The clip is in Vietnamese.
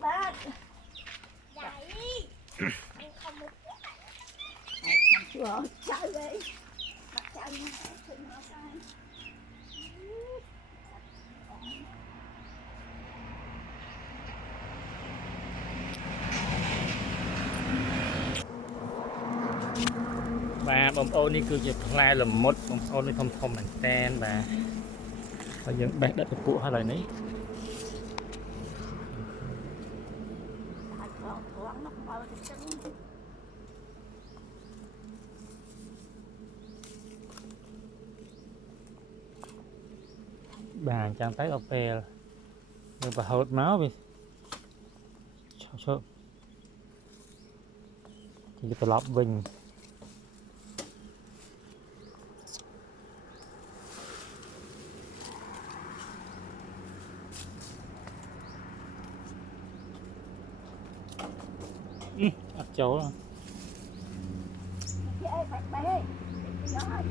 bác. Đấy. Anh không được. Này thằng chưa chơi đi. Bắt chơi nha, chơi nó sai. Bà bông ô này cứ chụp lại là một bông ô này thông thông bằng ten bà bây giờ bẹt đất của hai lời này Thằng thường nó mơ thì chân. bà chẳng thấy op nhưng bà hột máu vì cho thì cái lọc bình ắt chấu Chị ơi, phải bé. Chị nói.